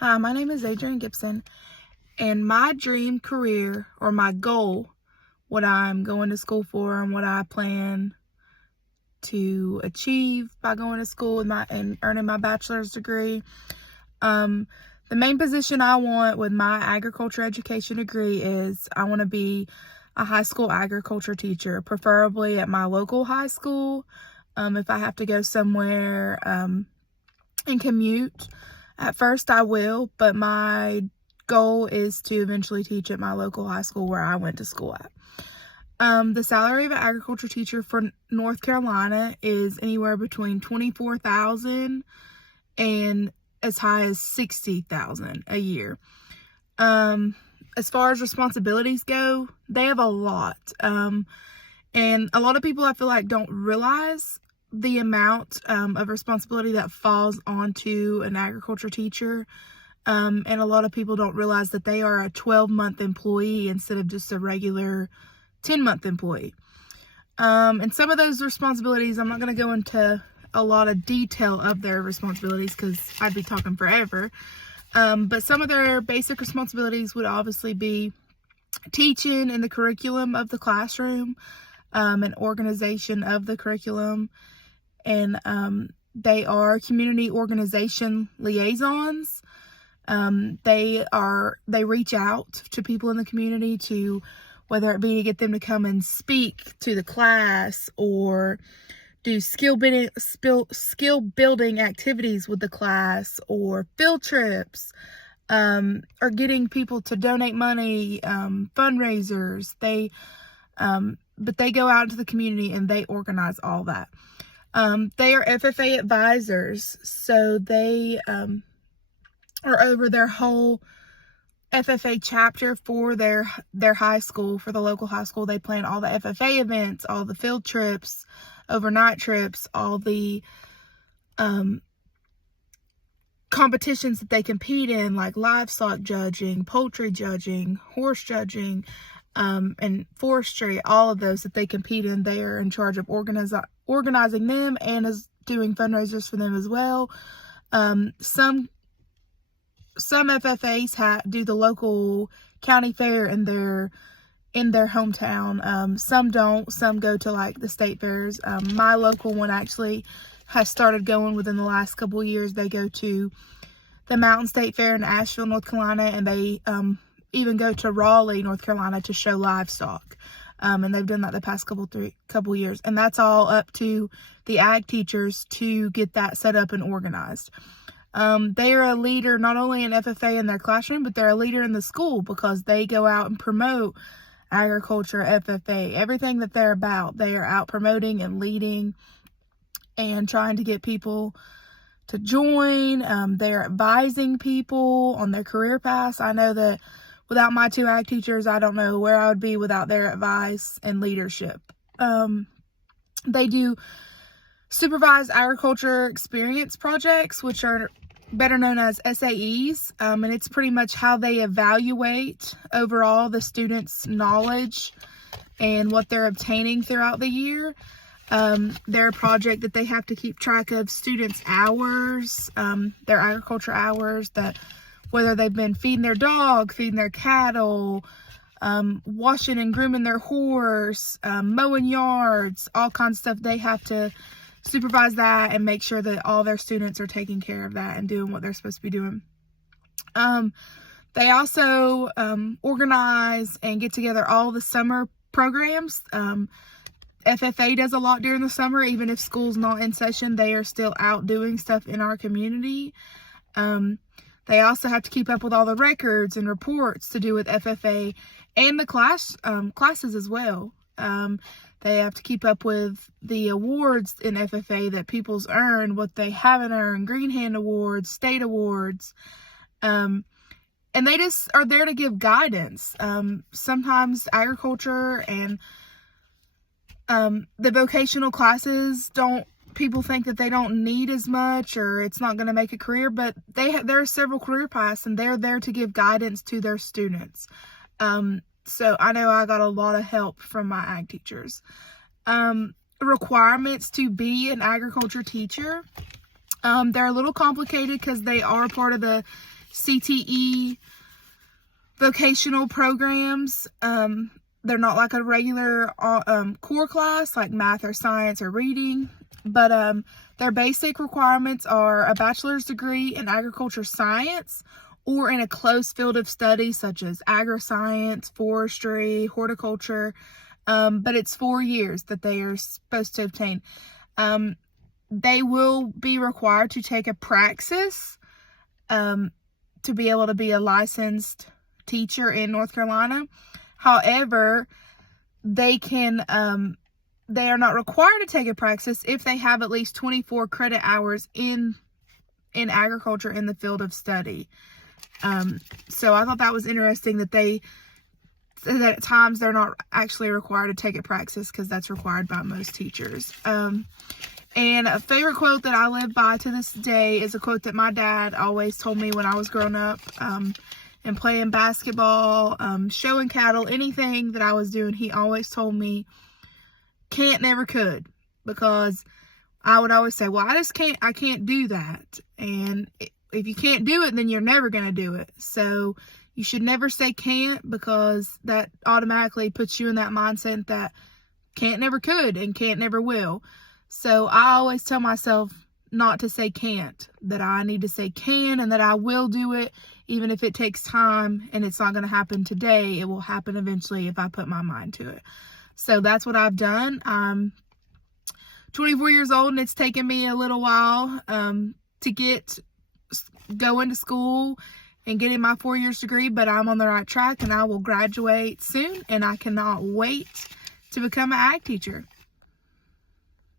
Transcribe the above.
Hi, my name is Adrienne Gibson, and my dream career, or my goal, what I'm going to school for and what I plan to achieve by going to school and earning my bachelor's degree. The main position I want with my agriculture education degree is I want to be a high school agriculture teacher, preferably at my local high school. If I have to go somewhere and commute, at first I will, but my goal is to eventually teach at my local high school where I went to school at. The salary of an agriculture teacher for North Carolina is anywhere between $24,000 and as high as $60,000 a year. As far as responsibilities go, they have a lot. And a lot of people, I feel like, don't realize the amount of responsibility that falls onto an agriculture teacher. And a lot of people don't realize that they are a 12-month employee instead of just a regular 10-month employee. And some of those responsibilities, I'm not going to go into a lot of detail of their responsibilities because I'd be talking forever. But some of their basic responsibilities would obviously be teaching in the curriculum of the classroom, and organization of the curriculum. And they are community organization liaisons. They reach out to people in the community to, whether it be to get them to come and speak to the class or do skill building activities with the class, or field trips, or getting people to donate money, fundraisers. But they go out into the community and they organize all that. They are FFA advisors, so they are over their whole FFA chapter for their high school, for the local high school. They plan all the FFA events, all the field trips, overnight trips, all the competitions that they compete in, like livestock judging, poultry judging, horse judging, and forestry. All of those that they compete in, they are in charge of organizing them and is doing fundraisers for them as well. Some FFAs do the local county fair in their hometown. Some don't. Some go to like the state fairs. My local one actually has started going within the last couple of years. They go to the Mountain State Fair in Asheville, North Carolina, and they even go to Raleigh, North Carolina to show livestock. And they've done that the past couple years. And that's all up to the ag teachers to get that set up and organized. They are a leader not only in FFA in their classroom, but they're a leader in the school because they go out and promote agriculture, FFA, everything that they're about. They are out promoting and leading and trying to get people to join. They're advising people on their career paths. I know that without my two ag teachers, I don't know where I would be without their advice and leadership. They do supervised agriculture experience projects, which are better known as SAEs, and it's pretty much how they evaluate overall the students' knowledge and what they're obtaining throughout the year. They're a project that they have to keep track of students' hours, their agriculture hours, that whether they've been feeding their dog, feeding their cattle, washing and grooming their horse, mowing yards, all kinds of stuff. They have to supervise that and make sure that all their students are taking care of that and doing what they're supposed to be doing. They also organize and get together all the summer programs. FFA does a lot during the summer. Even if school's not in session, they are still out doing stuff in our community. They also have to keep up with all the records and reports to do with FFA and the classes as well. They have to keep up with the awards in FFA that people's earn, what they haven't earned, Green Hand Awards, state awards. And they just are there to give guidance. Sometimes agriculture and the vocational classes people think that they don't need as much, or it's not going to make a career, but there are several career paths and they're there to give guidance to their students. So I know I got a lot of help from my ag teachers. Requirements to be an agriculture teacher. They're a little complicated because they are part of the CTE vocational programs. They're not like a regular core class like math or science or reading, but their basic requirements are a bachelor's degree in agriculture science or in a closed field of study such as agri-science, forestry, horticulture, but it's 4 years that they are supposed to obtain. They will be required to take a praxis to be able to be a licensed teacher in North Carolina. However, they are not required to take a praxis if they have at least 24 credit hours in agriculture in the field of study. So I thought that was interesting that that at times they're not actually required to take a praxis, because that's required by most teachers. And a favorite quote that I live by to this day is a quote that my dad always told me when I was growing up, and playing basketball, showing cattle, anything that I was doing. He always told me, can't, never could, because I would always say, well, I can't do that. And if you can't do it, then you're never going to do it. So you should never say can't, because that automatically puts you in that mindset that can't, never could, and can't, never will. So I always tell myself not to say can't, that I need to say can, and that I will do it, even if it takes time and it's not going to happen today. It will happen eventually if I put my mind to it. So that's what I've done. I'm 24 years old, and it's taken me a little while to go into school and getting my 4 years degree, but I'm on the right track, and I will graduate soon, and I cannot wait to become an ag teacher.